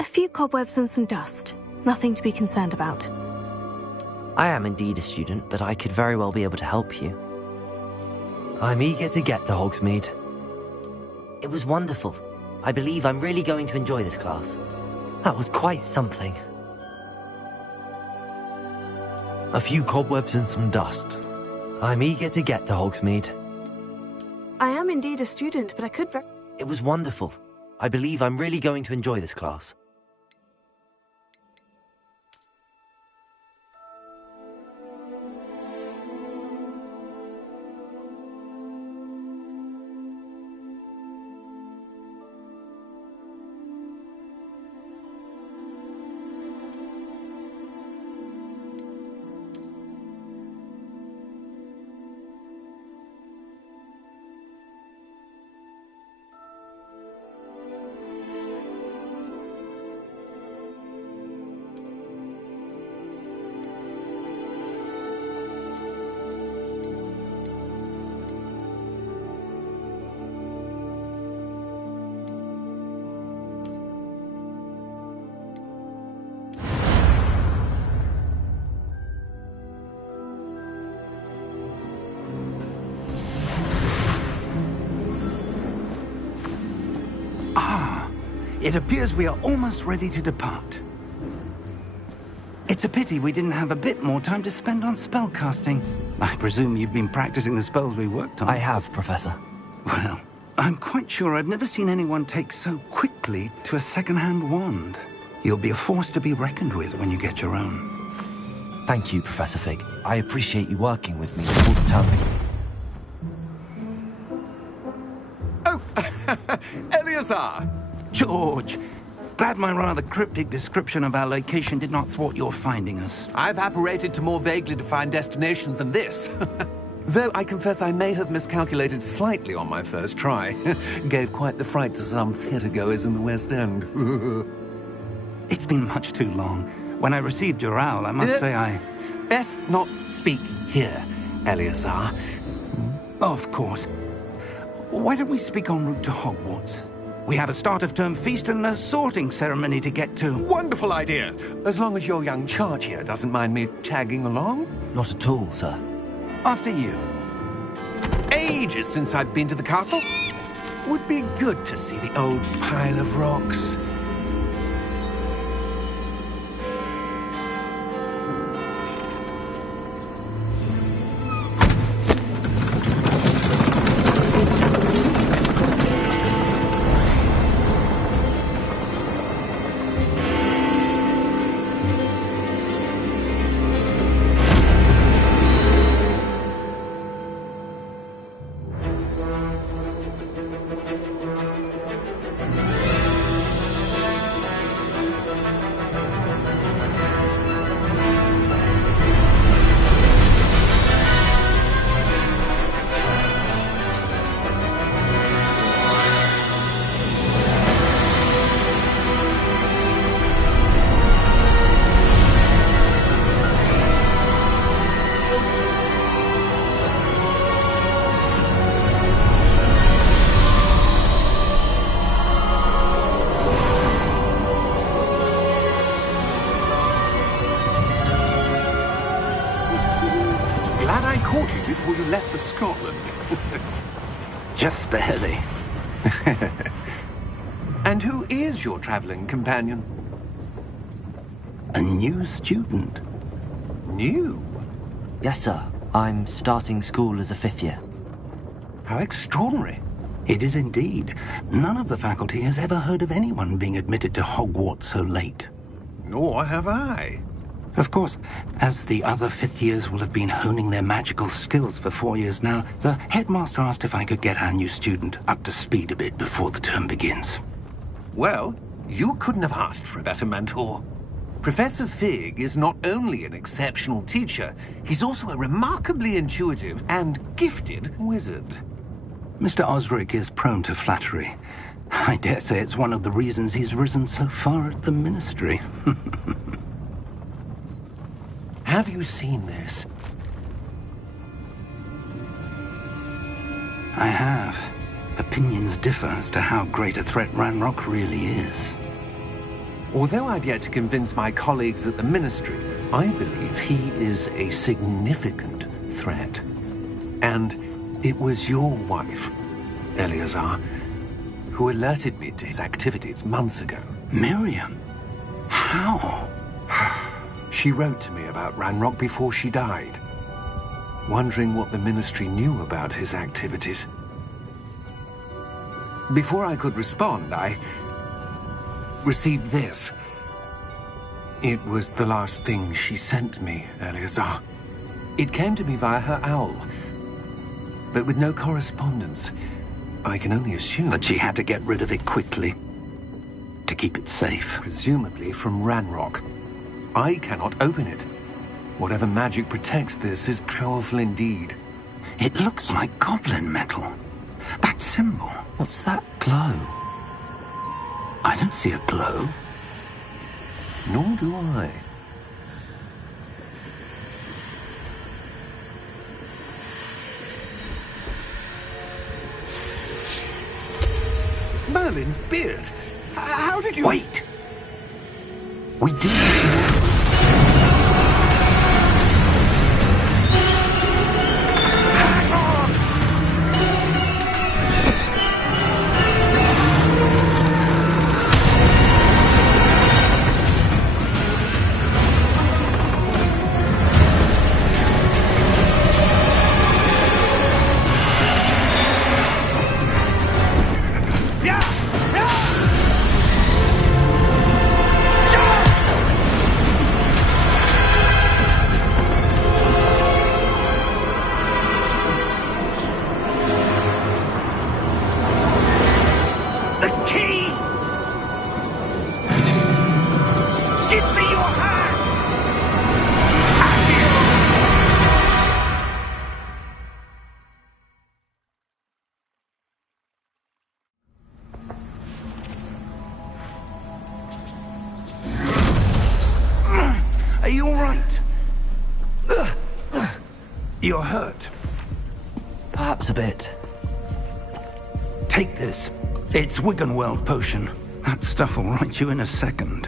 A few cobwebs and some dust. Nothing to be concerned about. I am indeed a student, but I could very well be able to help you. I'm eager to get to Hogsmeade. It was wonderful. I believe I'm really going to enjoy this class. That was quite something. A few cobwebs and some dust. I'm eager to get to Hogsmeade. I am indeed a student, but I could... It was wonderful. I believe I'm really going to enjoy this class. It appears we are almost ready to depart. It's a pity we didn't have a bit more time to spend on spellcasting. I presume you've been practicing the spells we worked on. I have, Professor. Well, I'm quite sure I've never seen anyone take so quickly to a second-hand wand. You'll be a force to be reckoned with when you get your own. Thank you, Professor Fig. I appreciate you working with me all the time. Oh, Eleazar! George! Glad my rather cryptic description of our location did not thwart your finding us. I've apparated to more vaguely defined destinations than this. Though I confess I may have miscalculated slightly on my first try. Gave quite the fright to some theatregoers in the West End. It's been much too long. When I received your owl, I must say I... Best not speak here, Eleazar. Of course. Why don't we speak en route to Hogwarts? We have a start-of-term feast and a sorting ceremony to get to. Wonderful idea! As long as your young charge here doesn't mind me tagging along. Not at all, sir. After you. Ages since I've been to the castle. Would be good to see the old pile of rocks. Glad I caught you before you left for Scotland. Just barely. And who is your traveling companion? A new student. New? Yes, sir. I'm starting school as a 5th year. How extraordinary. It is indeed. None of the faculty has ever heard of anyone being admitted to Hogwarts so late. Nor have I. Of course, as the other 5th years will have been honing their magical skills for 4 years now, the headmaster asked if I could get our new student up to speed a bit before the term begins. Well, you couldn't have asked for a better mentor. Professor Fig is not only an exceptional teacher, he's also a remarkably intuitive and gifted wizard. Mr. Osric is prone to flattery. I dare say it's one of the reasons he's risen so far at the Ministry. Have you seen this? I have. Opinions differ as to how great a threat Ranrock really is. Although I've yet to convince my colleagues at the Ministry, I believe he is a significant threat. And it was your wife, Eleazar, who alerted me to his activities months ago. Miriam? How? She wrote to me about Ranrock before she died, wondering what the Ministry knew about his activities. Before I could respond, I received this. It was the last thing she sent me, Eleazar. It came to me via her owl, but with no correspondence. I can only assume That she had to get rid of it quickly, to keep it safe. presumably from Ranrock. I cannot open it. Whatever magic protects this is powerful indeed. It looks like goblin metal. That symbol. What's that glow? I don't see a glow. Nor do I. Merlin's beard. How did you... Wait! We do. You're hurt. Perhaps a bit. Take this. It's Wiggenweld potion. That stuff will right you in a second.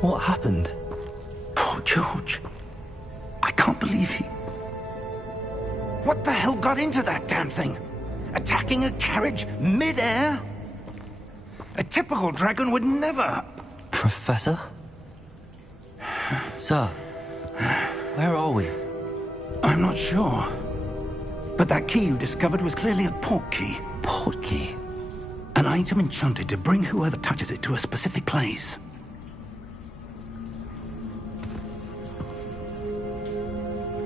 What happened? Poor George. I can't believe he... What the hell got into that damn thing? Attacking a carriage mid-air? A typical dragon would never... Professor? Sir, where are we? I'm not sure. But that key you discovered was clearly a port key. Port key? An item enchanted to bring whoever touches it to a specific place.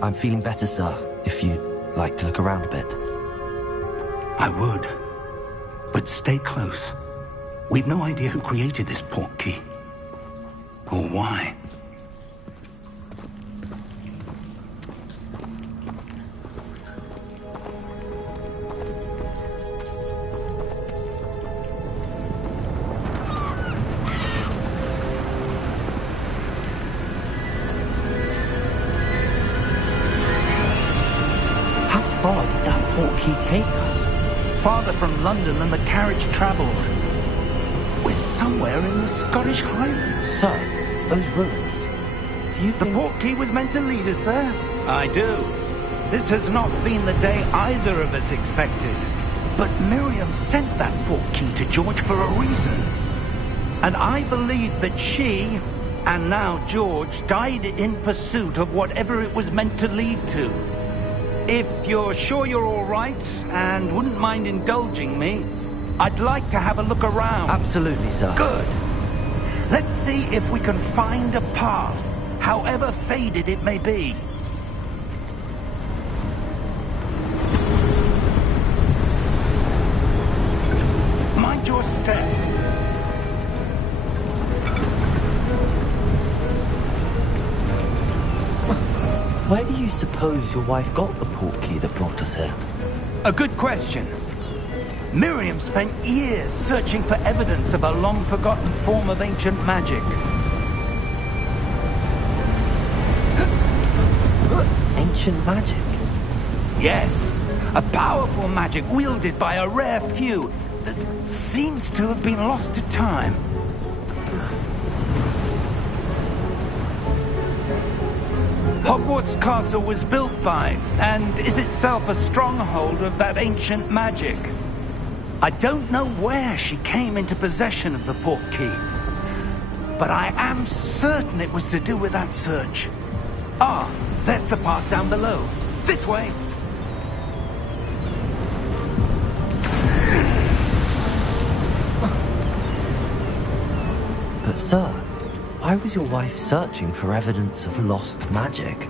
I'm feeling better, sir, if you'd like to look around a bit. I would. But stay close. We've no idea who created this port key. Or why. How far did that port key take us? Farther from London than the carriage traveled. We're somewhere in the Scottish Highlands. Sir, those ruins. Do you The think... port key was meant to lead us there? I do. This has not been the day either of us expected. But Miriam sent that port key to George for a reason. And I believe that she, and now George, died in pursuit of whatever it was meant to lead to. If you're sure you're all right, and wouldn't mind indulging me, I'd like to have a look around. Absolutely, sir. Good. Let's see if we can find a path, however faded it may be. Mind your step. Where do you suppose your wife got the port key that brought us here? A good question. Miriam spent years searching for evidence of a long-forgotten form of ancient magic. Ancient magic? Yes, a powerful magic wielded by a rare few that seems to have been lost to time. Hogwarts Castle was built by, and is itself a stronghold of that ancient magic. I don't know where she came into possession of the port key, but I am certain it was to do with that search. Ah, there's the path down below. This way. But sir, why was your wife searching for evidence of lost magic?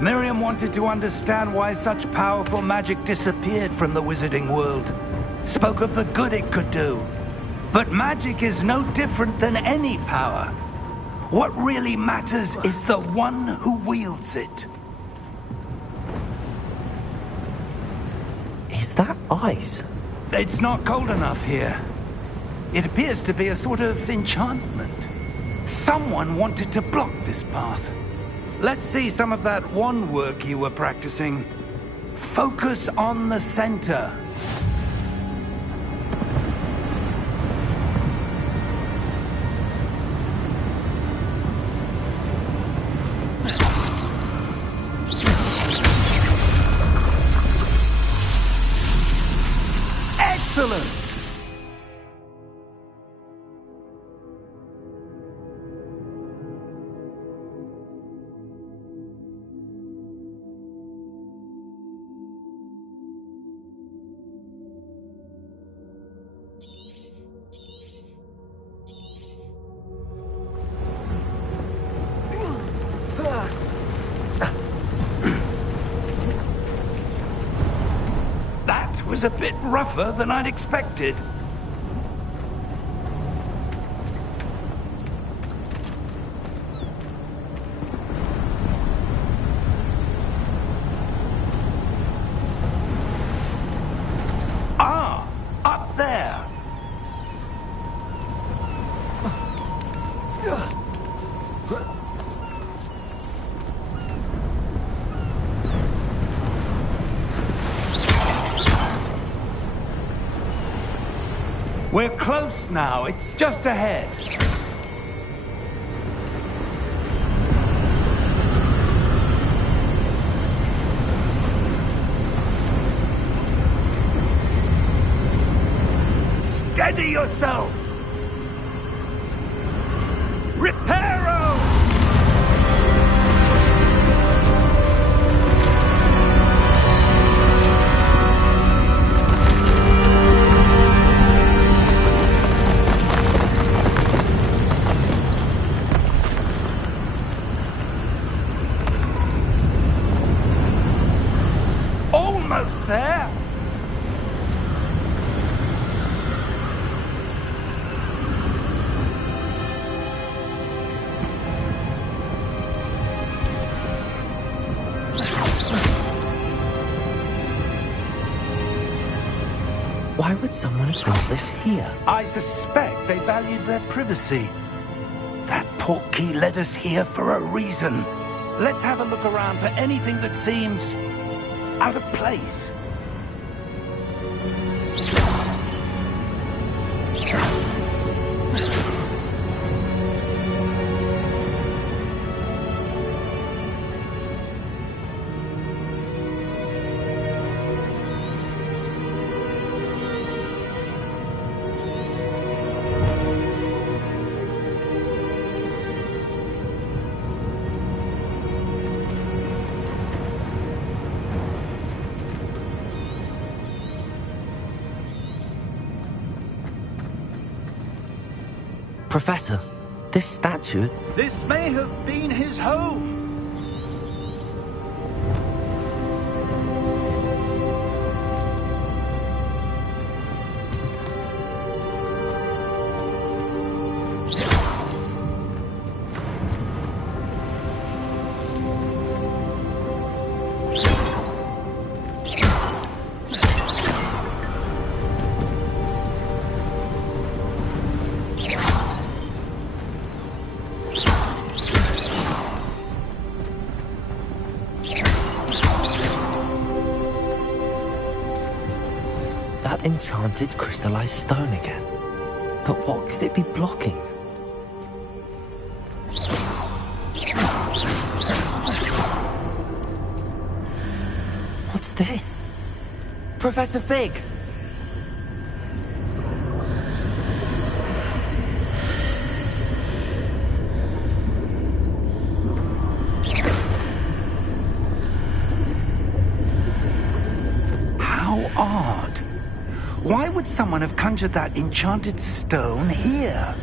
Miriam wanted to understand why such powerful magic disappeared from the wizarding world. Spoke of the good it could do. But magic is no different than any power. What really matters is the one who wields it. Is that ice? It's not cold enough here. It appears to be a sort of enchantment. Someone wanted to block this path. Let's see some of that wand work you were practicing. Focus on the center. Excellent! That was a bit rougher than I'd expected. Ah! We're close now. It's just ahead. Steady yourself! Reparo! Almost there! Why would someone have built this here? I suspect they valued their privacy. That portkey led us here for a reason. Let's have a look around for anything that seems out of place. Professor, this statue... This may have been his home. That enchanted crystallized stone again. But what could it be blocking? What's this? Professor Fig! How odd. Why would someone have conjured that enchanted stone here?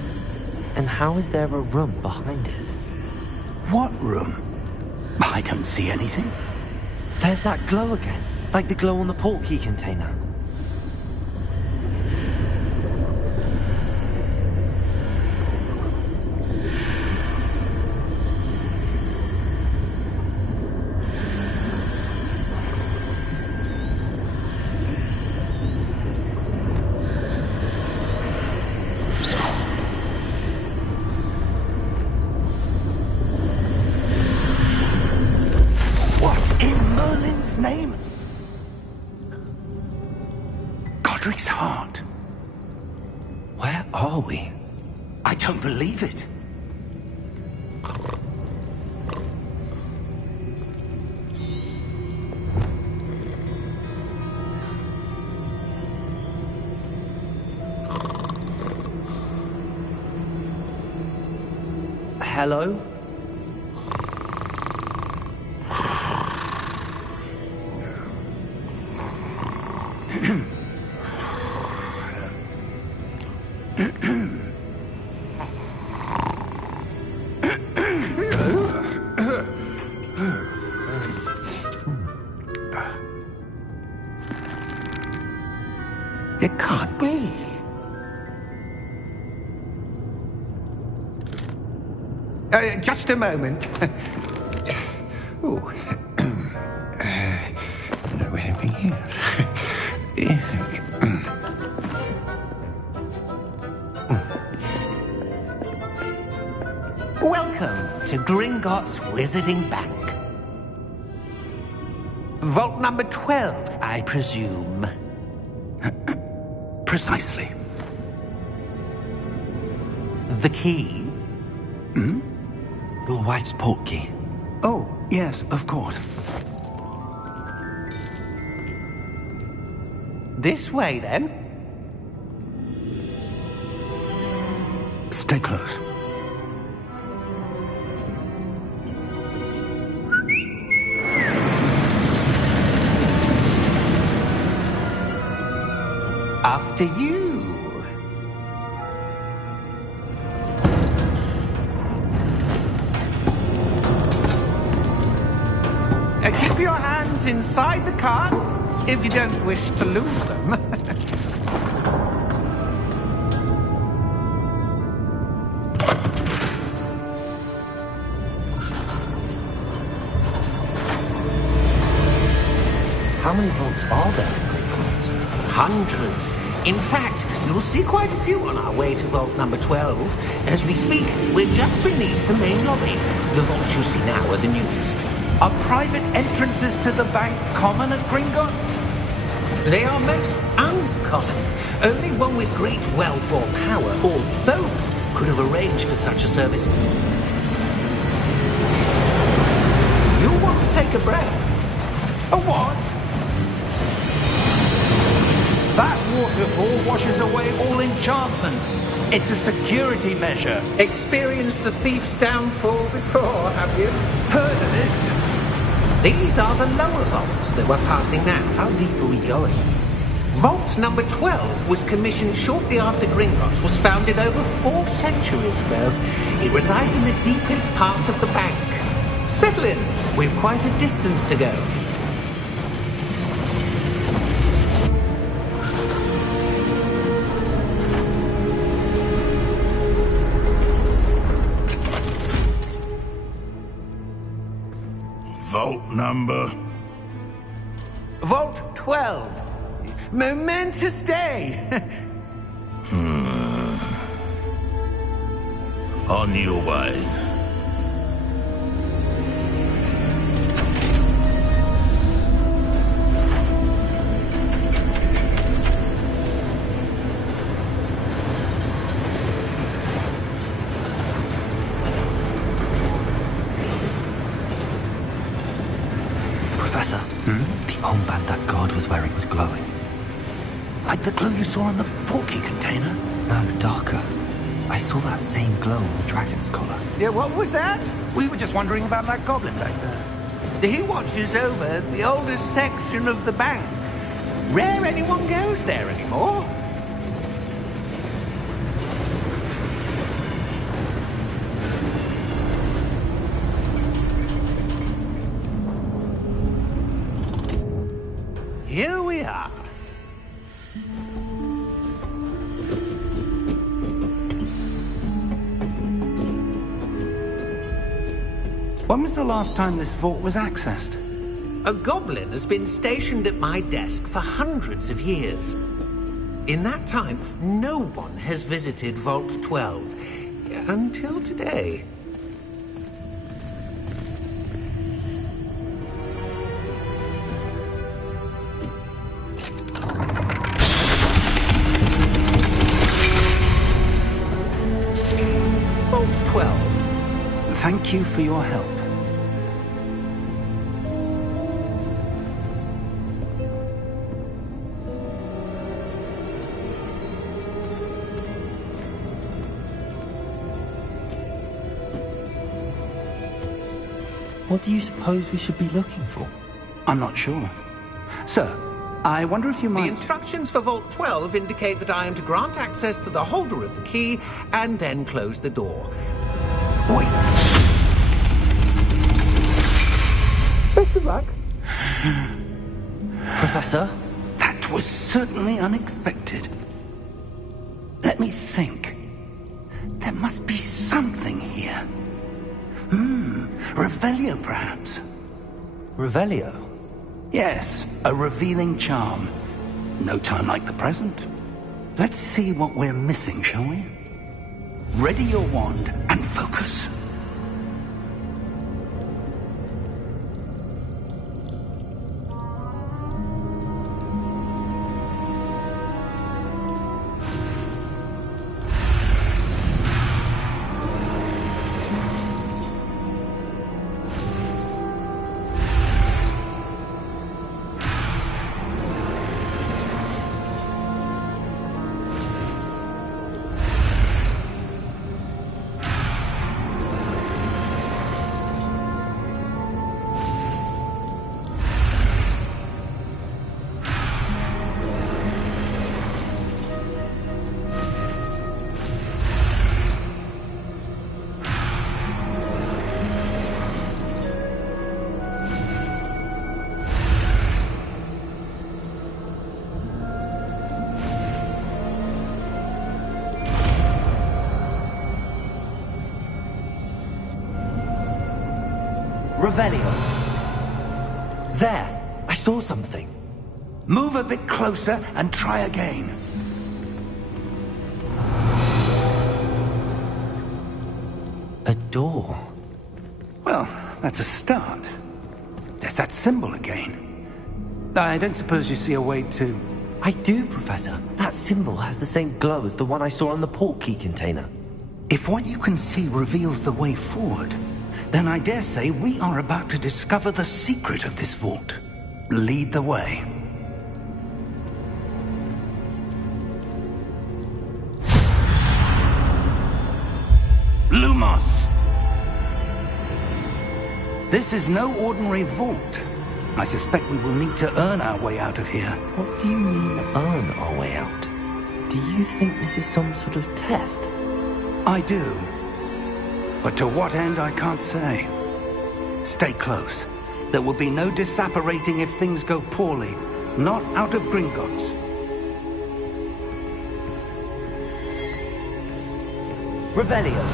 And how is there a room behind it? What room? I don't see anything. There's that glow again, like the glow on the portkey container. Name? Godric's heart. Where are we? I don't believe it. Hello? It can't be. Just a moment. Oh. Where are we here? Welcome to Gringotts Wizarding Bank. Vault number 12, I presume. Precisely. The key? Your wife's portkey. Oh, yes, of course. This way, then. Stay close. After you. Keep your hands inside the cart if you don't wish to lose them. How many vaults are there in Gringotts? Hundreds. In fact, you'll see quite a few on our way to vault number 12. As we speak, we're just beneath the main lobby. The vaults you see now are the newest. Are private entrances to the bank common at Gringotts? They are most uncommon. Only one with great wealth or power, or both, could have arranged for such a service. You'll want to take a breath. A what? That waterfall washes away all enchantments. It's a security measure. Experienced the thief's downfall before, have you? Heard of it? These are the lower vaults that we're passing now. How deep are we going? Vault number 12 was commissioned shortly after Gringotts was founded over 4 centuries ago. It resides in the deepest part of the bank. Settle in. We've quite a distance to go. Vault number? Vault 12. Momentous day. On your way. Professor, the armband that guard was wearing was glowing. Like the glow you saw on the portkey container? No, darker. I saw that same glow on the dragon's collar. Yeah, what was that? We were just wondering about that goblin back there. He watches over the oldest section of the bank. Rare anyone goes there anymore. Here we are. When was the last time this vault was accessed? A goblin has been stationed at my desk for hundreds of years. In that time, no one has visited Vault 12 until today. Vault 12. Thank you for your help. What do you suppose we should be looking for? I'm not sure. Sir, I wonder if you The might... instructions for Vault 12 indicate that I am to grant access to the holder of the key and then close the door. Wait! Best of luck. Professor? That was certainly unexpected. Let me think. There must be something here. Revelio, perhaps? Revelio? Yes, a revealing charm. No time like the present. Let's see what we're missing, shall we? Ready your wand and focus. Revelio. There! I saw something. Move a bit closer and try again. A door. Well, that's a start. There's that symbol again. I don't suppose you see a way to... I do, Professor. That symbol has the same glow as the one I saw on the port key container. If what you can see reveals the way forward, then I dare say we are about to discover the secret of this vault. Lead the way. Lumos! This is no ordinary vault. I suspect we will need to earn our way out of here. What do you mean, earn our way out? Do you think this is some sort of test? I do. But to what end, I can't say. Stay close. There will be no disapparating if things go poorly. Not out of Gringotts. Revelio.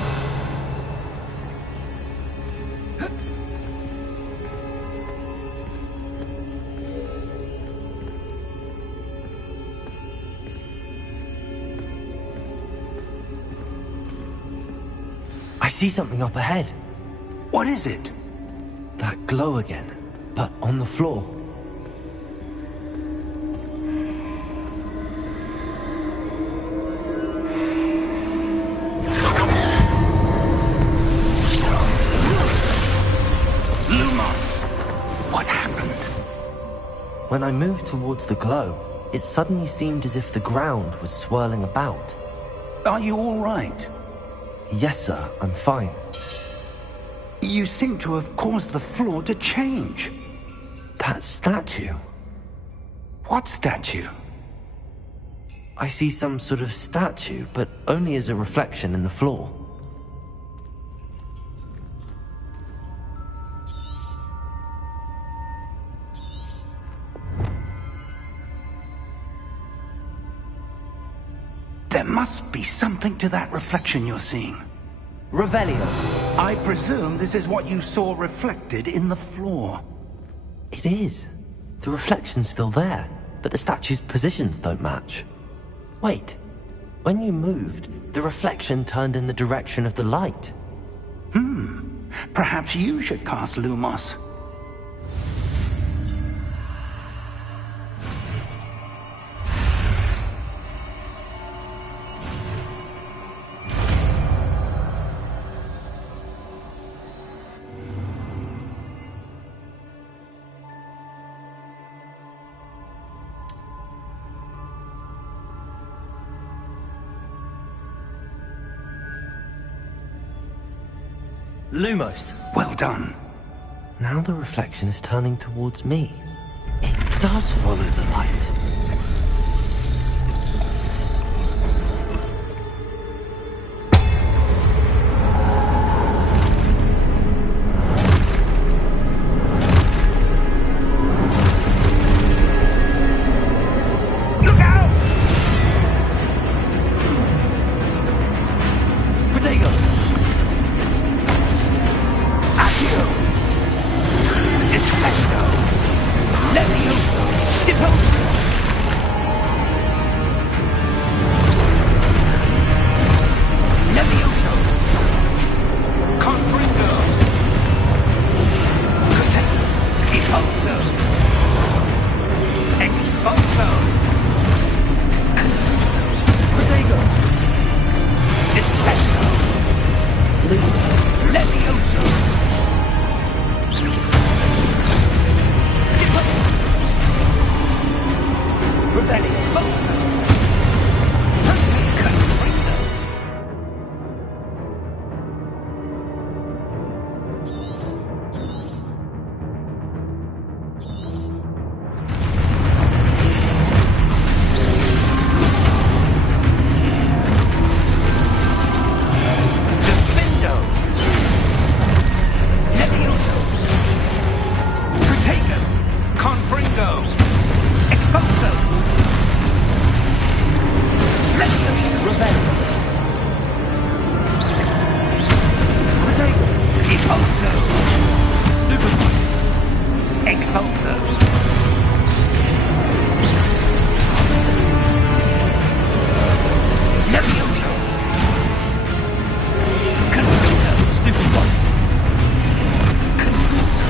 I see something up ahead. What is it? That glow again, but on the floor. Lumos! What happened? When I moved towards the glow, it suddenly seemed as if the ground was swirling about. Are you all right? Yes, sir, I'm fine. You seem to have caused the floor to change. That statue. What statue? I see some sort of statue, but only as a reflection in the floor. There must be something to that reflection you're seeing. Revelio. I presume this is what you saw reflected in the floor. It is. The reflection's still there, but the statue's positions don't match. Wait. When you moved, the reflection turned in the direction of the light. Perhaps you should cast Lumos. Lumos. Well done. Now the reflection is turning towards me. It does follow the light. Look out! Protego! Accio! Defendo! Levioso! Deposo! Expulsor. Levioso. Confuso. Stupid one. Confuso.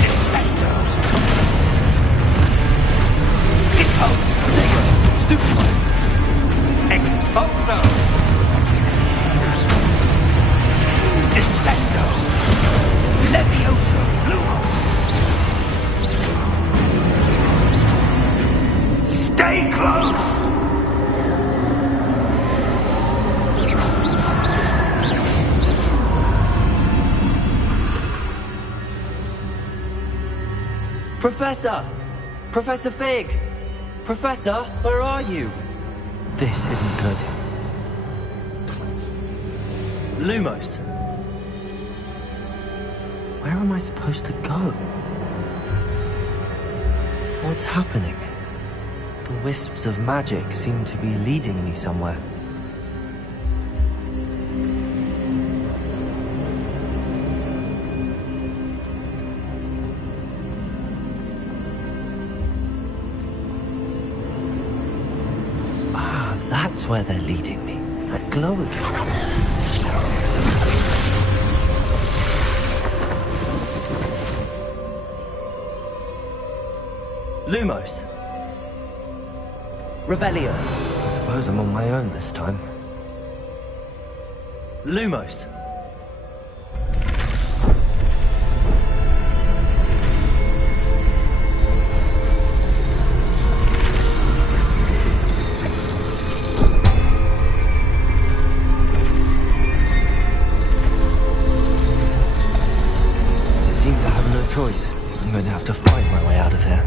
Descender. Deposer. Stupid one. Expulsor. Descendo. Levioso. Lumos. Stay close! Professor! Professor Fig! Professor, where are you? This isn't good. Lumos. Where am I supposed to go? What's happening? The wisps of magic seem to be leading me somewhere. Ah, that's where they're leading me. That glow again. Lumos. Revelio. I suppose I'm on my own this time. Lumos. It seems I have no choice. I'm going to have to fight my way out of here.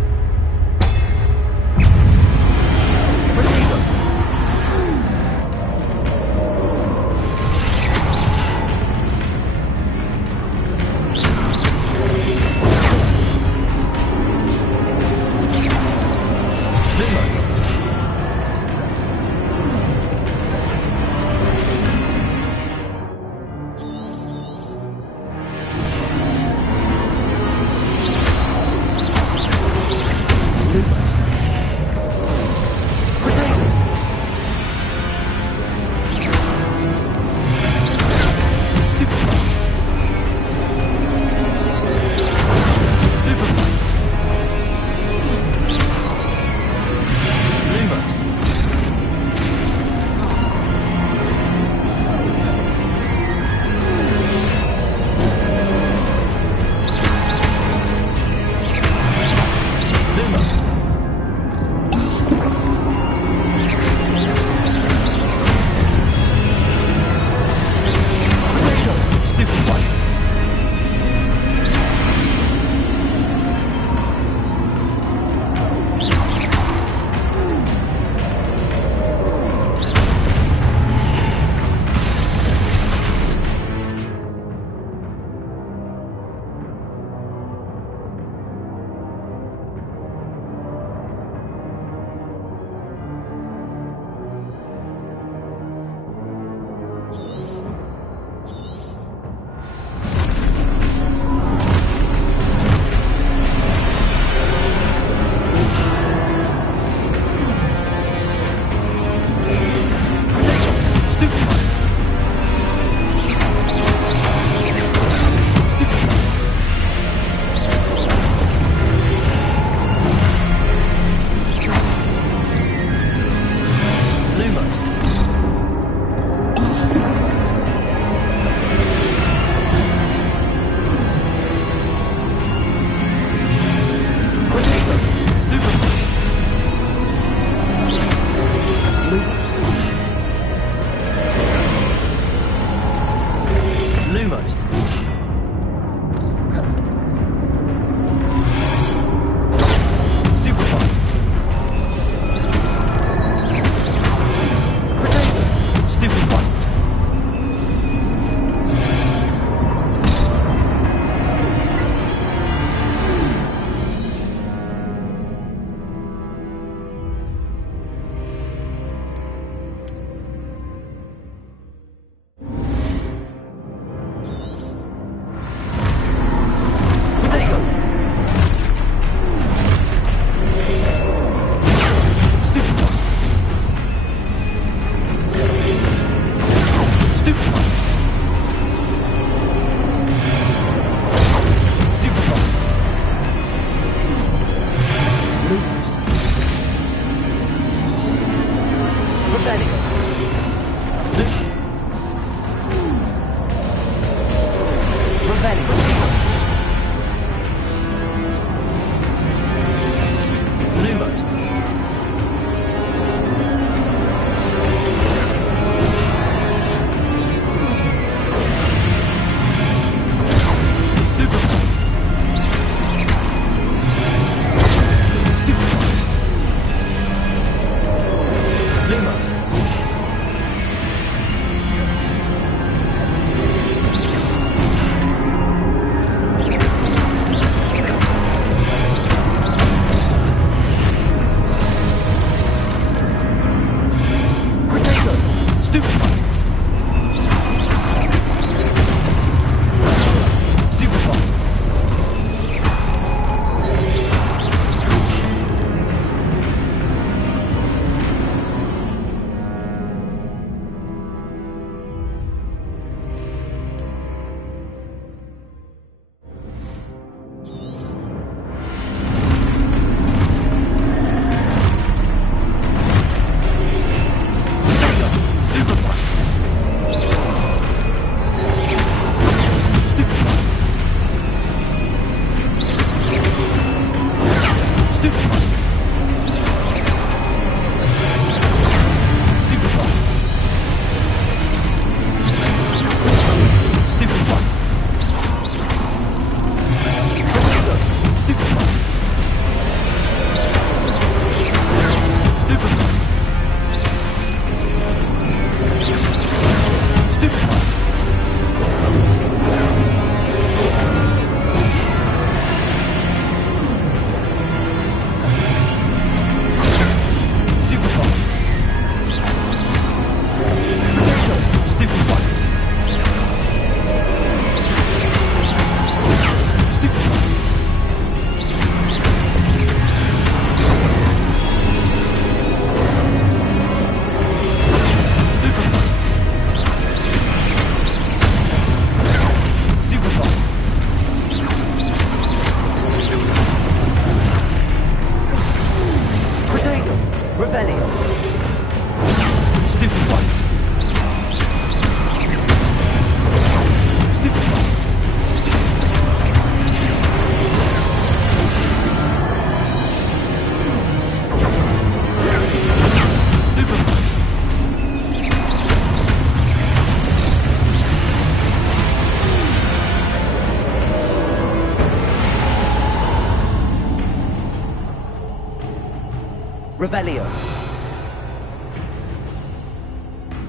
Revelio.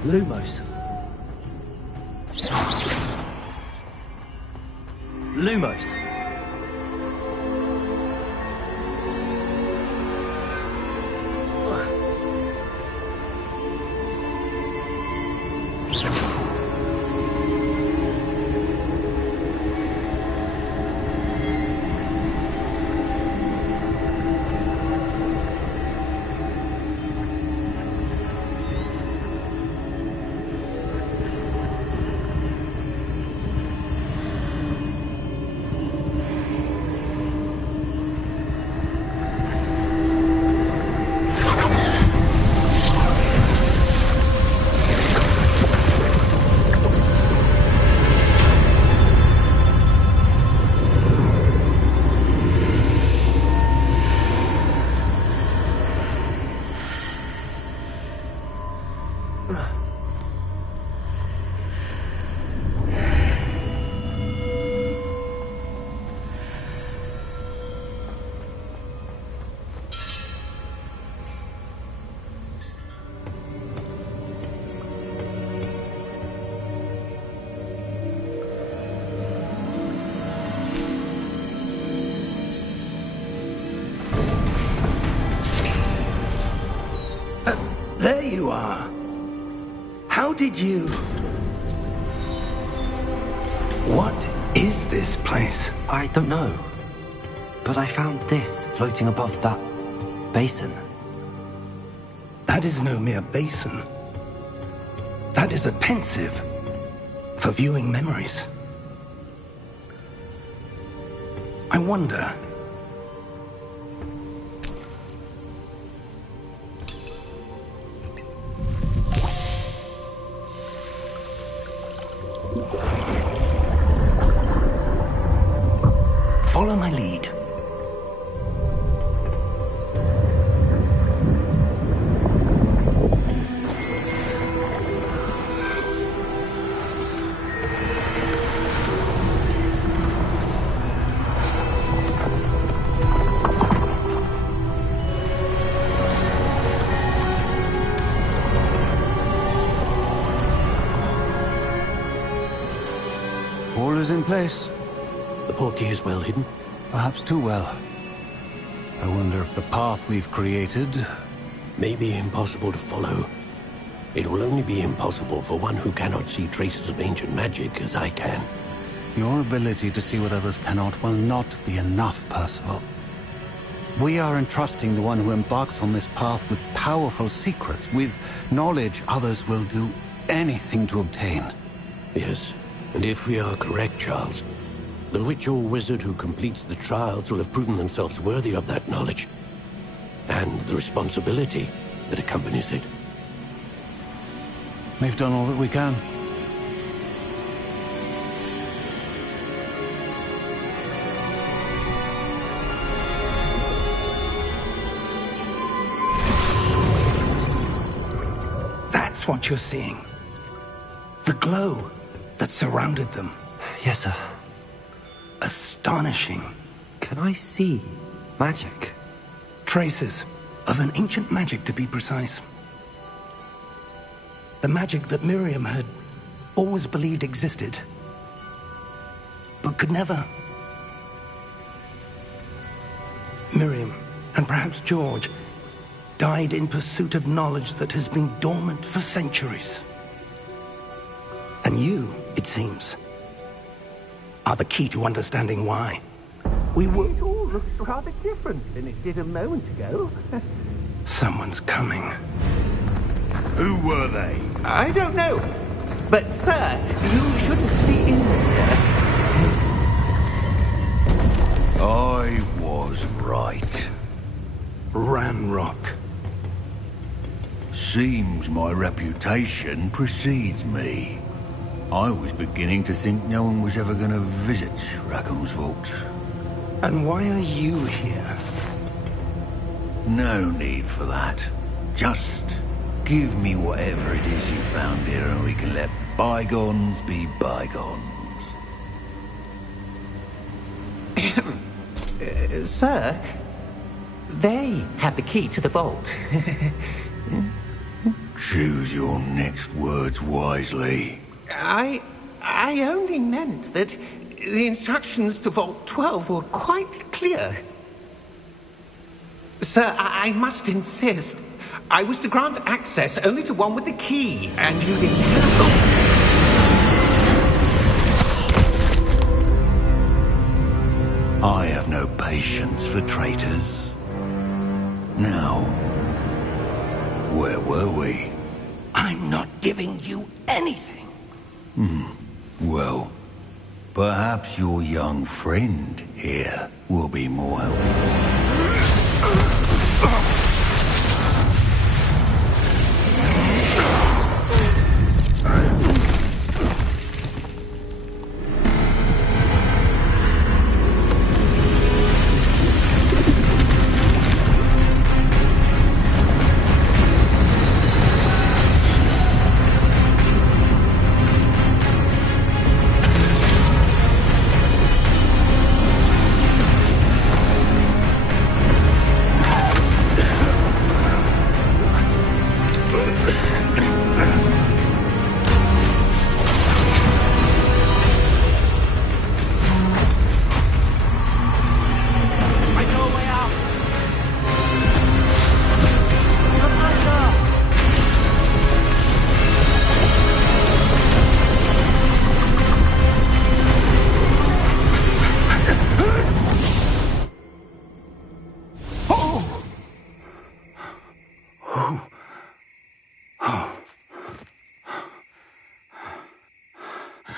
Lumos. Lumos. There you are. How did you... What is this place? I don't know. But I found this floating above that basin. That is no mere basin. That is a pensive for viewing memories. I wonder... Follow my lead. All is in place. The portkey is well hidden. Perhaps too well. I wonder if the path we've created... May be impossible to follow. It will only be impossible for one who cannot see traces of ancient magic as I can. Your ability to see what others cannot will not be enough, Percival. We are entrusting the one who embarks on this path with powerful secrets, with knowledge others will do anything to obtain. Yes, and if we are correct, Charles, the witch or wizard who completes the trials will have proven themselves worthy of that knowledge, and the responsibility that accompanies it. We've done all that we can. That's what you're seeing. The glow that surrounded them. Yes, sir. Astonishing. Can I see magic? Traces of an ancient magic, to be precise. The magic that Miriam had always believed existed, but could never. Miriam, and perhaps George, died in pursuit of knowledge that has been dormant for centuries. And you, it seems, are the key to understanding why. We were... It all looks rather different than it did a moment ago. Someone's coming. Who were they? I don't know. But, sir, you shouldn't be in here. I was right. Ranrock. Seems my reputation precedes me. I was beginning to think no one was ever going to visit Rackham's Vault. And why are you here? No need for that. Just give me whatever it is you found here and we can let bygones be bygones. Sir, They had the key to the vault. Choose your next words wisely. I only meant that the instructions to Vault 12 were quite clear. Sir, I must insist. I was to grant access only to one with the key, and you didn't have them. I have no patience for traitors. Now, where were we? I'm not giving you anything. Well, perhaps your young friend here will be more helpful.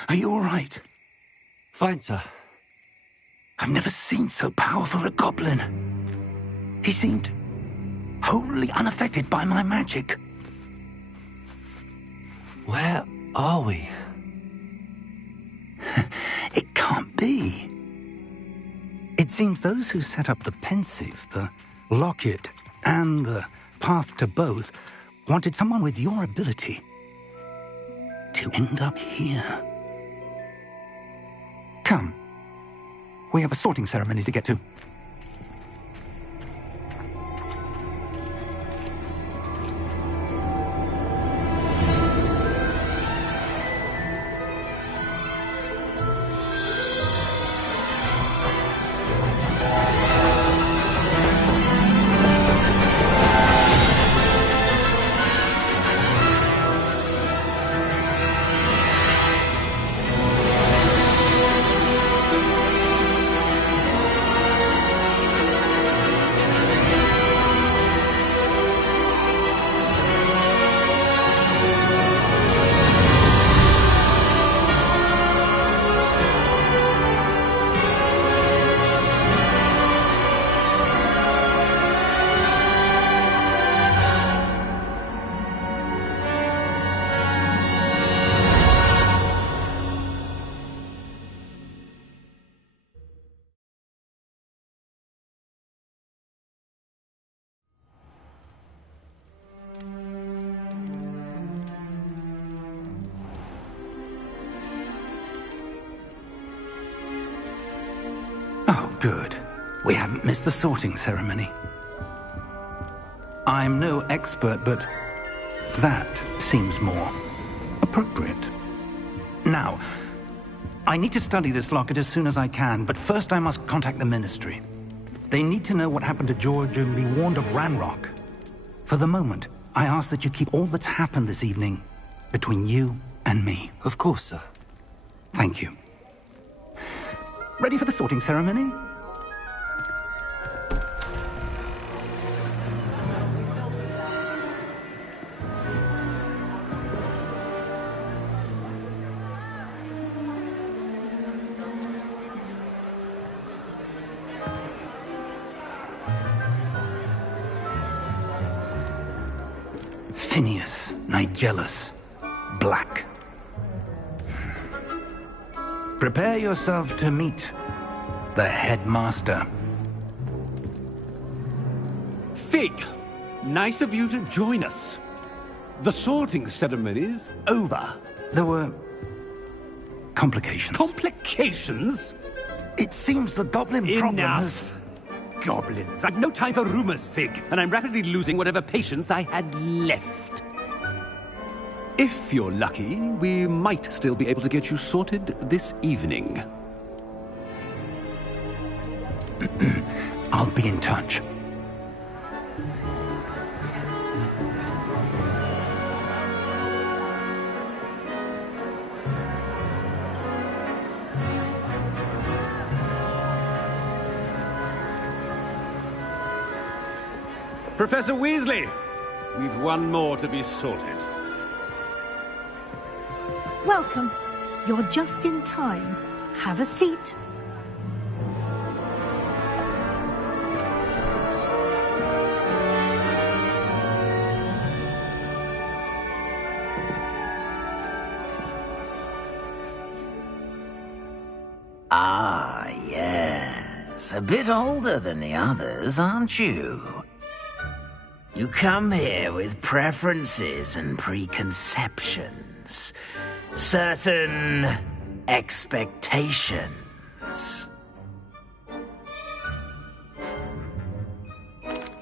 Are you all right? Fine, sir. I've never seen so powerful a goblin. He seemed wholly unaffected by my magic. Where are we? It can't be. It seems those who set up the pensive, the locket, and the path to both wanted someone with your ability to end up here. Come. We have a sorting ceremony to get to. Oh, good. We haven't missed the sorting ceremony. I'm no expert, but that seems more appropriate. Now, I need to study this locket as soon as I can, but first I must contact the Ministry. They need to know what happened to George and be warned of Ranrock. For the moment, I ask that you keep all that's happened this evening between you and me. Of course, sir. Thank you. Ready for the sorting ceremony? Phineas, Nigellus, Black. Prepare yourself to meet the headmaster. Fig, nice of you to join us. The sorting ceremony's over. There were complications. Complications? It seems the goblin problem has... Enough. goblins. I've no time for rumors, Fig, and I'm rapidly losing whatever patience I had left. If you're lucky, we might still be able to get you sorted this evening. I'll be in touch. Professor Weasley, we've one more to be sorted. Welcome. You're just in time. Have a seat. Ah, yes. A bit older than the others, aren't you? You come here with preferences and preconceptions. Certain expectations.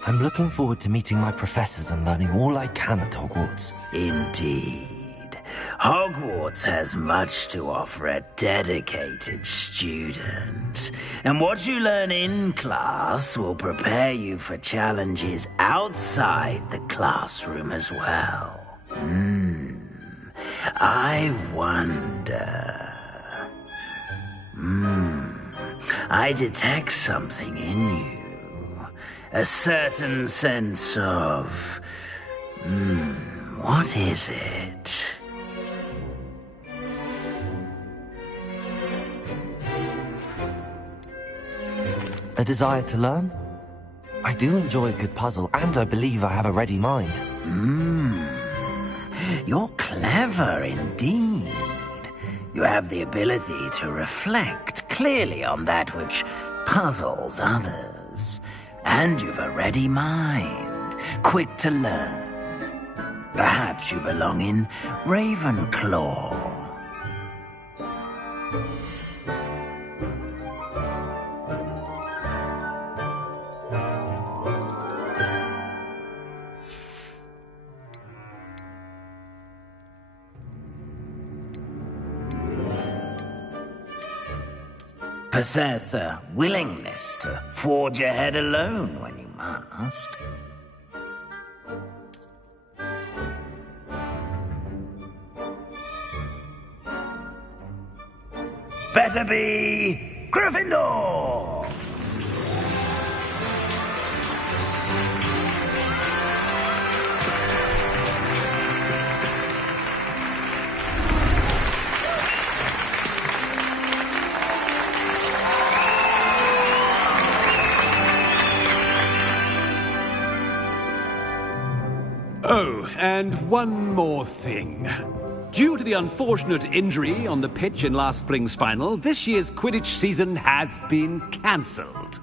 I'm looking forward to meeting my professors and learning all I can at Hogwarts. Indeed. Hogwarts has much to offer a dedicated student. And what you learn in class will prepare you for challenges outside the classroom as well. I wonder... I detect something in you. A certain sense of... what is it? A desire to learn? I do enjoy a good puzzle, and I believe I have a ready mind. You're clever indeed. You have the ability to reflect clearly on that which puzzles others. And you've a ready mind, quick to learn. Perhaps you belong in Ravenclaw. Possess a willingness to forge ahead alone when you must. Better be Gryffindor! Oh, and one more thing. Due to the unfortunate injury on the pitch in last spring's final, this year's Quidditch season has been cancelled.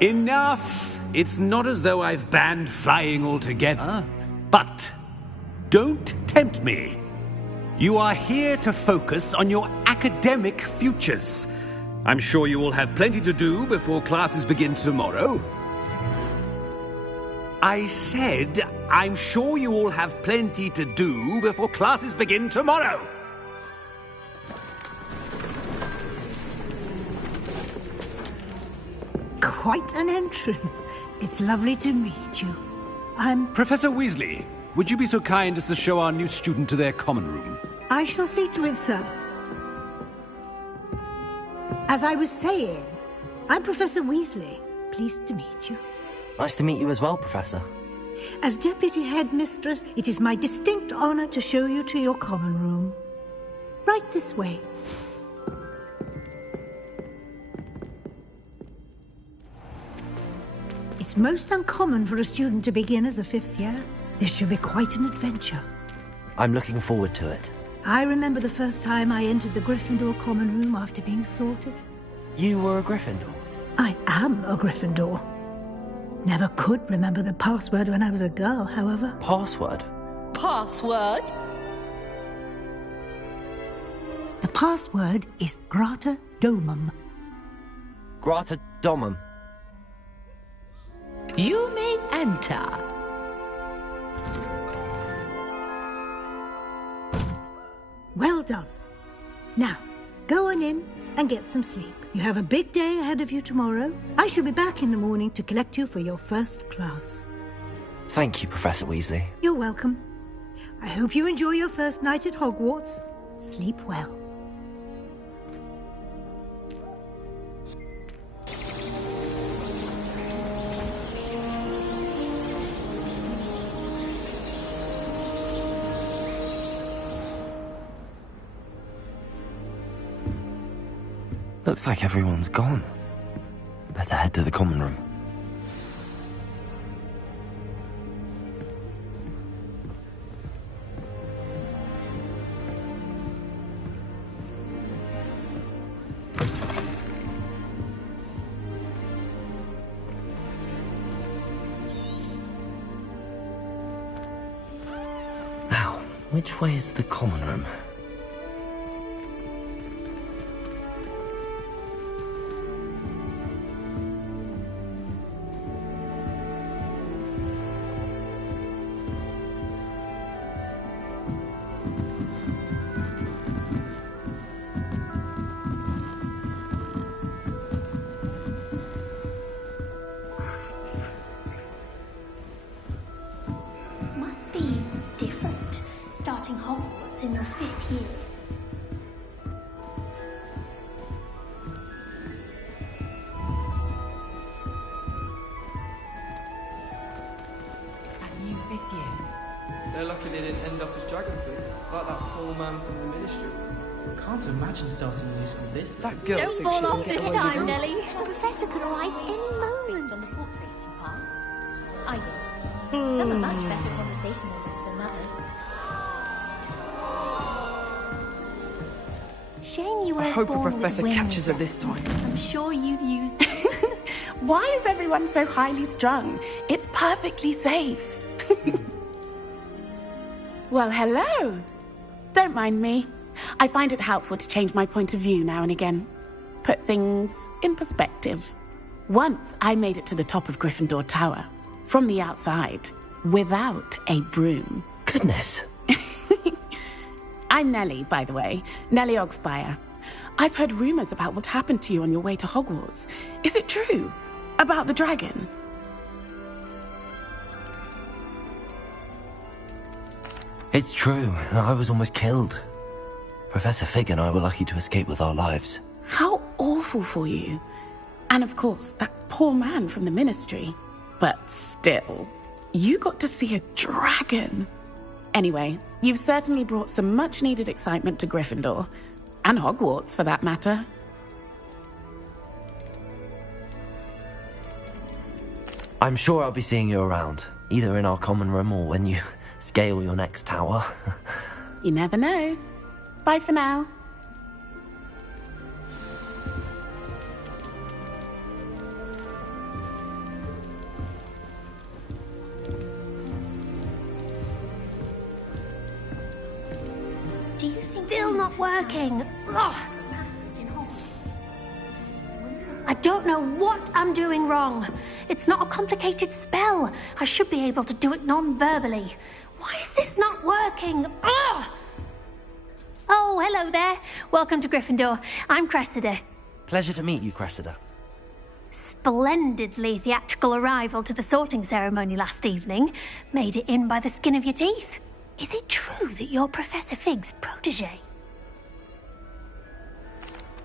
Enough! It's not as though I've banned flying altogether. But don't tempt me. You are here to focus on your academic futures. I'm sure you all have plenty to do before classes begin tomorrow. I said, I'm sure you all have plenty to do before classes begin tomorrow. Quite an entrance. It's lovely to meet you. I'm... Professor Weasley, would you be so kind as to show our new student to their common room? I shall see to it, sir. As I was saying, I'm Professor Weasley. Pleased to meet you. Nice to meet you as well, Professor. As Deputy Headmistress, it is my distinct honor to show you to your common room. Right this way. It's most uncommon for a student to begin as a fifth year. This should be quite an adventure. I'm looking forward to it. I remember the first time I entered the Gryffindor common room after being sorted. You were a Gryffindor? I am a Gryffindor. Never could remember the password when I was a girl, however. Password? Password? The password is Grata Domum. Grata Domum. You may enter. Well done. Now, go on in and get some sleep. You have a big day ahead of you tomorrow. I shall be back in the morning to collect you for your first class. Thank you, Professor Weasley. You're welcome. I hope you enjoy your first night at Hogwarts. Sleep well. Looks like everyone's gone. Better head to the common room. Now, which way is the common room? Must be different, starting Hogwarts in your 5th year. That new 5th year. They're lucky they didn't end up as dragon food, like that poor man from the ministry. Can't imagine starting a new school this. That girl Don't thinks fall she'll off get this away time, with it. Nellie. The professor could arrive any moment. I do. Some are much better conversationalists than others. Shame you weren't I hope a born professor with wings. catches her this time. I'm sure you'd use them. Why is everyone so highly strung? It's perfectly safe. Well, hello. Don't mind me. I find it helpful to change my point of view now and again. Put things in perspective. Once I made it to the top of Gryffindor Tower, from the outside, without a broom. Goodness. I'm Nellie, by the way. Nellie Ogspire. I've heard rumors about what happened to you on your way to Hogwarts. Is it true? About the dragon? It's true, and I was almost killed. Professor Fig and I were lucky to escape with our lives. How awful for you. And of course, that poor man from the ministry. But still, you got to see a dragon. Anyway, you've certainly brought some much-needed excitement to Gryffindor. And Hogwarts, for that matter. I'm sure I'll be seeing you around, either in our common room or when you scale your next tower. You never know. Bye for now. Still not working. Ugh. I don't know what I'm doing wrong. It's not a complicated spell. I should be able to do it non-verbally. Why is this not working? Ugh. Oh, hello there. Welcome to Gryffindor. I'm Cressida. Pleasure to meet you, Cressida. Splendidly theatrical arrival to the sorting ceremony last evening. Made it in by the skin of your teeth. Is it true that you're Professor Fig's protege?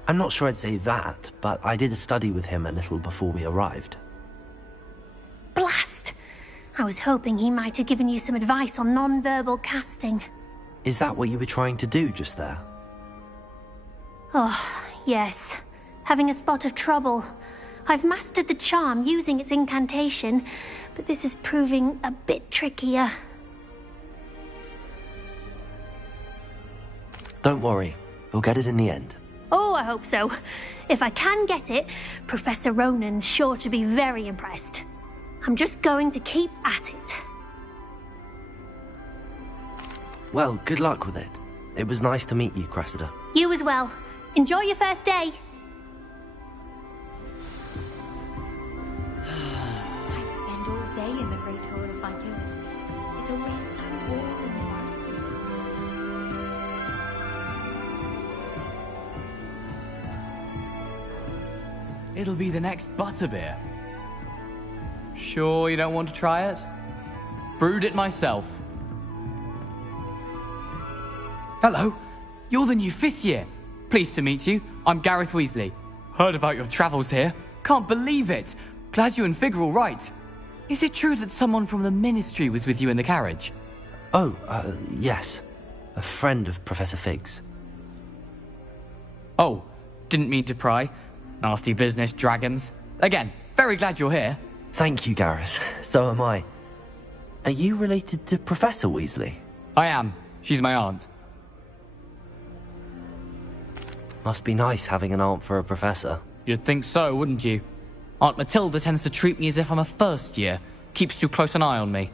I'm not sure I'd say that, but I did a study with him a little before we arrived. Blast! I was hoping he might have given you some advice on non-verbal casting. Is that what you were trying to do just there? Oh, yes. Having a spot of trouble. I've mastered the charm using its incantation, but this is proving a bit trickier. Don't worry, we'll get it in the end. Oh, I hope so. If I can get it, Professor Ronan's sure to be very impressed. I'm just going to keep at it. Well, good luck with it. It was nice to meet you, Cressida. You as well. Enjoy your first day. I'd spend all day in the Great Hall if I could. It's always so warm and fun. It'll be the next butterbeer. Sure you don't want to try it? Brewed it myself. Hello, you're the new 5th year. Pleased to meet you. I'm Gareth Weasley. Heard about your travels here. Can't believe it. Glad you and Fig are all right. Is it true that someone from the Ministry was with you in the carriage? Oh, yes. A friend of Professor Fig's. Oh, didn't mean to pry. Nasty business, dragons. Again, very glad you're here. Thank you, Gareth. So am I. Are you related to Professor Weasley? I am. She's my aunt. Must be nice having an aunt for a professor. You'd think so, wouldn't you? Aunt Matilda tends to treat me as if I'm a first year. Keeps too close an eye on me.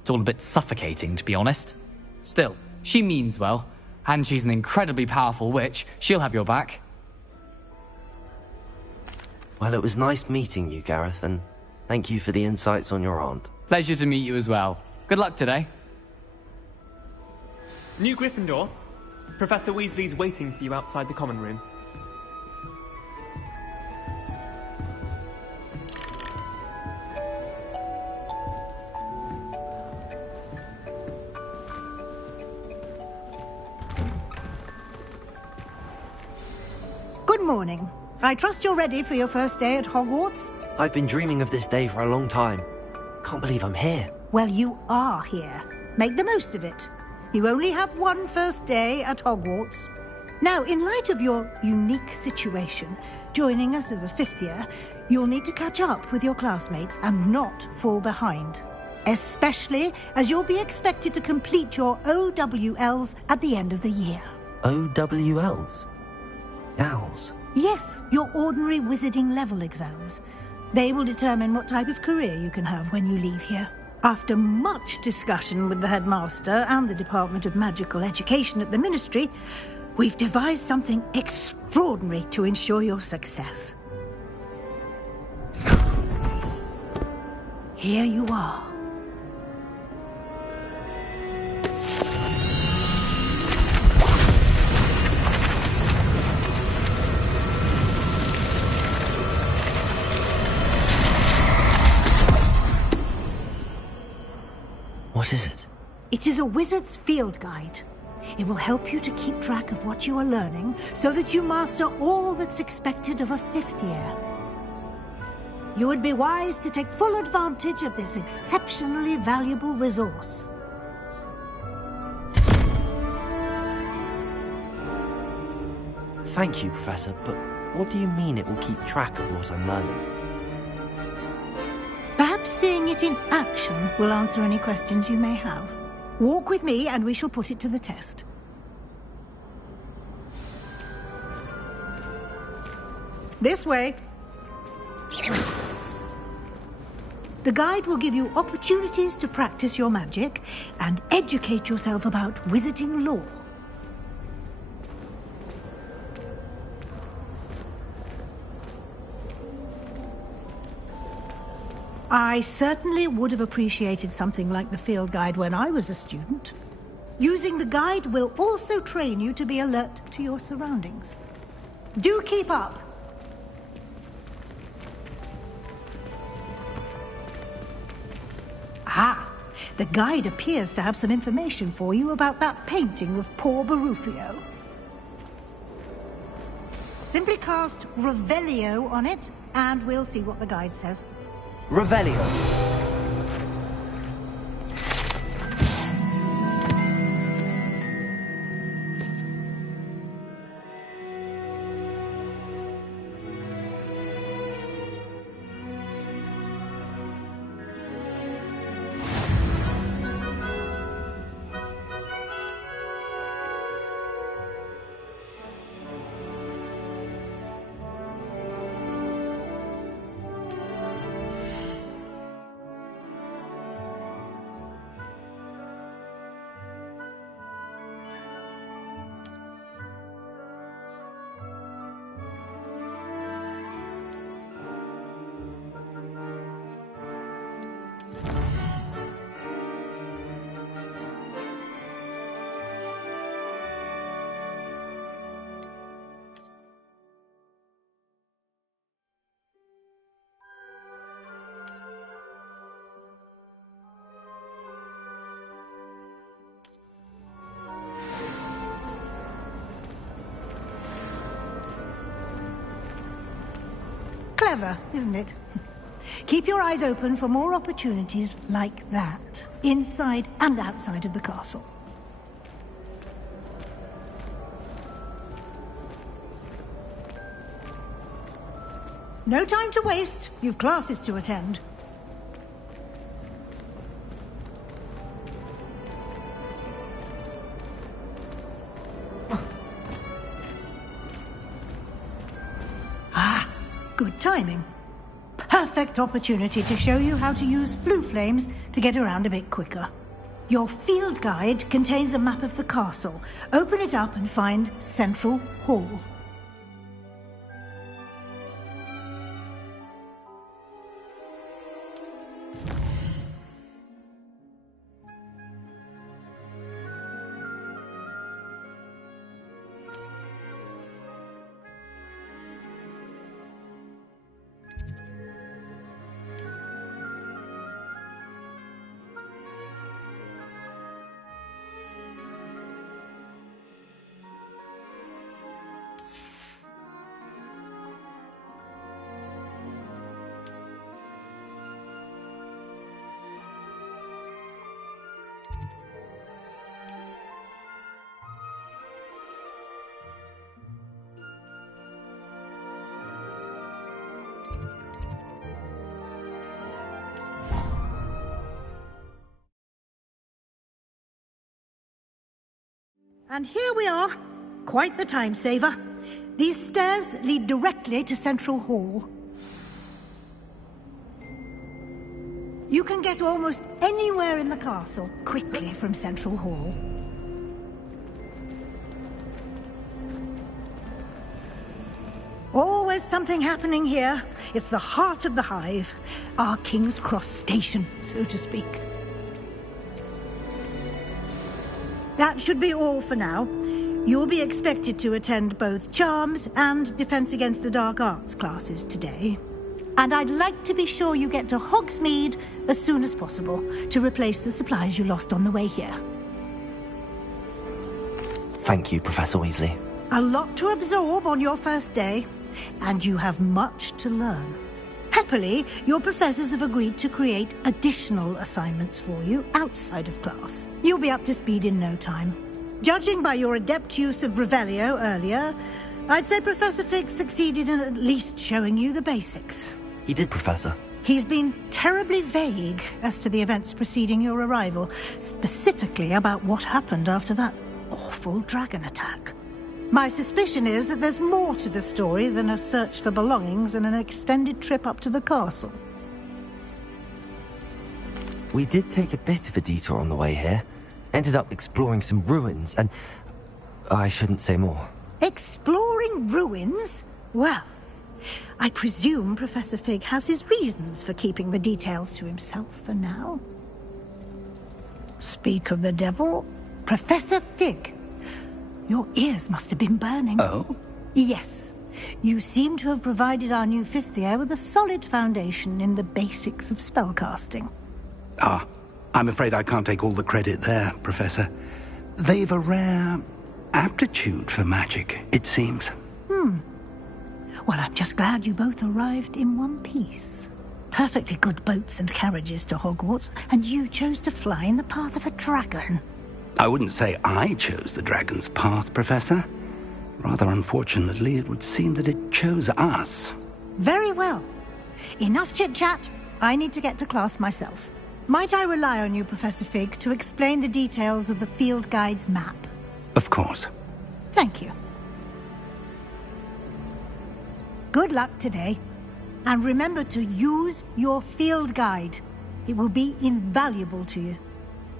It's all a bit suffocating, to be honest. Still, she means well. And she's an incredibly powerful witch. She'll have your back. Well, it was nice meeting you, Gareth, and thank you for the insights on your aunt. Pleasure to meet you as well. Good luck today. New Gryffindor. Professor Weasley's waiting for you outside the common room. Good morning. I trust you're ready for your first day at Hogwarts? I've been dreaming of this day for a long time. Can't believe I'm here. Well, you are here. Make the most of it. You only have one first day at Hogwarts. Now, in light of your unique situation, joining us as a 5th year, you'll need to catch up with your classmates and not fall behind. Especially as you'll be expected to complete your OWLs at the end of the year. OWLs? Owls? Yes, your ordinary wizarding level exams. They will determine what type of career you can have when you leave here. After much discussion with the headmaster and the Department of Magical Education at the Ministry, we've devised something extraordinary to ensure your success. Here you are. What is it? It is a wizard's field guide. It will help you to keep track of what you are learning so that you master all that's expected of a 5th year. You would be wise to take full advantage of this exceptionally valuable resource. Thank you, Professor, but what do you mean it will keep track of what I'm learning? Perhaps seeing it in action will answer any questions you may have. Walk with me and we shall put it to the test. This way. The guide will give you opportunities to practice your magic and educate yourself about wizarding lore. I certainly would have appreciated something like the field guide when I was a student. Using the guide will also train you to be alert to your surroundings. Do keep up! Ah, the guide appears to have some information for you about that painting of poor Barufio. Simply cast Revelio on it, and we'll see what the guide says. Revelio. Clever, isn't it? Keep your eyes open for more opportunities like that, inside and outside of the castle. No time to waste. You've classes to attend. Ah, good timing. Perfect opportunity to show you how to use flue flames to get around a bit quicker. Your field guide contains a map of the castle. Open it up and find Central Hall. And here we are. Quite the time saver. These stairs lead directly to Central Hall. You can get almost anywhere in the castle quickly from Central Hall. Always something happening here. It's the heart of the hive. Our King's Cross station, so to speak. That should be all for now. You'll be expected to attend both Charms and Defense Against the Dark Arts classes today. And I'd like to be sure you get to Hogsmeade as soon as possible to replace the supplies you lost on the way here. Thank you, Professor Weasley. A lot to absorb on your first day, and you have much to learn. Happily, your professors have agreed to create additional assignments for you outside of class. You'll be up to speed in no time. Judging by your adept use of Revelio earlier, I'd say Professor Fig succeeded in at least showing you the basics. He did, Professor. He's been terribly vague as to the events preceding your arrival, specifically about what happened after that awful dragon attack. My suspicion is that there's more to the story than a search for belongings and an extended trip up to the castle. We did take a bit of a detour on the way here. Ended up exploring some ruins, and I shouldn't say more. Exploring ruins? Well, I presume Professor Fig has his reasons for keeping the details to himself for now. Speak of the devil, Professor Fig. Your ears must have been burning. Oh? Yes. You seem to have provided our new fifth year with a solid foundation in the basics of spellcasting. Ah, I'm afraid I can't take all the credit there, Professor. They've a rare aptitude for magic, it seems. Well, I'm just glad you both arrived in one piece. Perfectly good boats and carriages to Hogwarts, and you chose to fly in the path of a dragon. I wouldn't say I chose the dragon's path, Professor. Rather unfortunately, it would seem that it chose us. Very well. Enough chit-chat. I need to get to class myself. Might I rely on you, Professor Fig, to explain the details of the field guide's map? Of course. Thank you. Good luck today. And remember to use your field guide. It will be invaluable to you.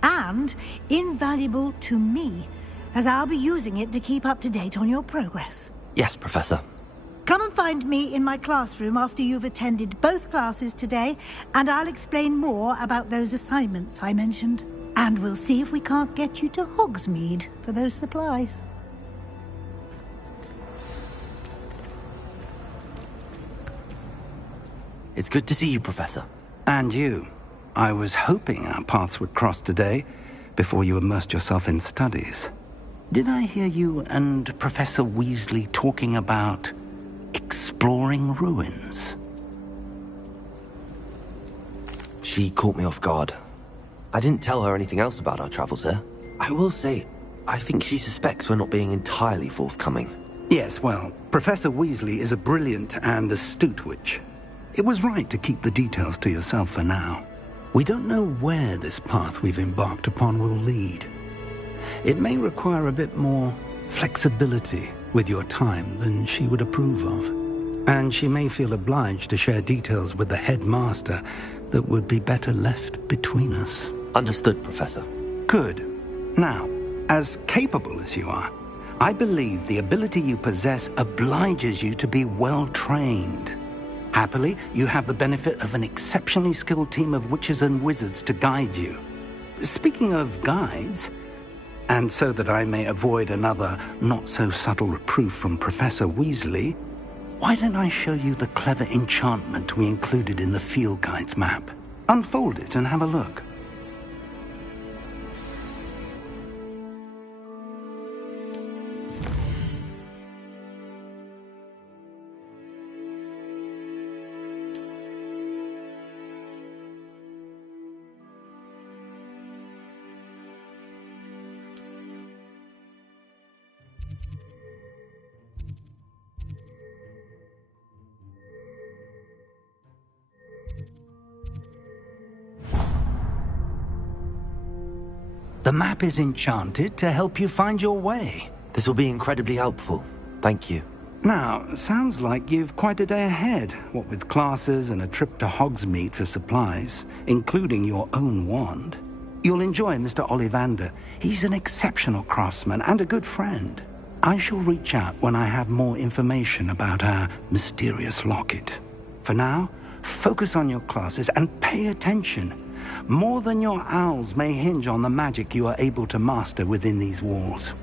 And invaluable to me, as I'll be using it to keep up to date on your progress. Yes, Professor. Come and find me in my classroom after you've attended both classes today, and I'll explain more about those assignments I mentioned. And we'll see if we can't get you to Hogsmeade for those supplies. It's good to see you, Professor. And you. I was hoping our paths would cross today, before you immersed yourself in studies. Did I hear you and Professor Weasley talking about exploring ruins? She caught me off guard. I didn't tell her anything else about our travels here. I will say, I think she suspects we're not being entirely forthcoming. Yes, well, Professor Weasley is a brilliant and astute witch. It was right to keep the details to yourself for now. We don't know where this path we've embarked upon will lead. It may require a bit more flexibility with your time than she would approve of. And she may feel obliged to share details with the headmaster that would be better left between us. Understood, Professor. Good. Now, as capable as you are, I believe the ability you possess obliges you to be well trained. Happily, you have the benefit of an exceptionally skilled team of witches and wizards to guide you. Speaking of guides, and so that I may avoid another not-so-subtle reproof from Professor Weasley, why don't I show you the clever enchantment we included in the field guide's map? Unfold it and have a look. The map is enchanted to help you find your way. This will be incredibly helpful. Thank you. Now, sounds like you've quite a day ahead, what with classes and a trip to Hogsmeade for supplies, including your own wand. You'll enjoy Mr. Ollivander. He's an exceptional craftsman and a good friend. I shall reach out when I have more information about our mysterious locket. For now, focus on your classes and pay attention. More than your owls may hinge on the magic you are able to master within these walls.